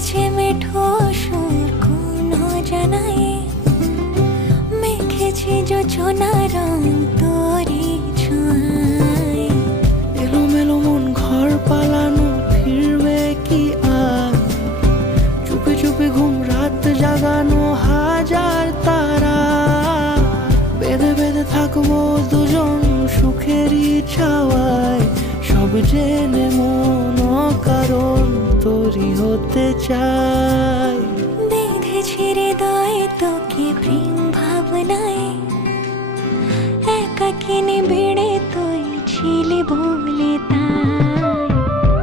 বেঁধেছে মেঠো সুর কোন জানাই, মেখেছি যোজনা রং তোরি ছোঁয়ায়। এলোমেলো মন ঘর পালানো ফিরবে কি আর, চুপে চুপে ঘুম রাত জাগানো হাজার তারা। বেঁধে বেঁধে থাকবো দুজন সুখেরই ছাওয়ায়, সব জেনে মন কারণ তোরই হতে চাই। বেঁধেছি হৃদয় তোকে প্রেম ভাবনায়, একাকিনী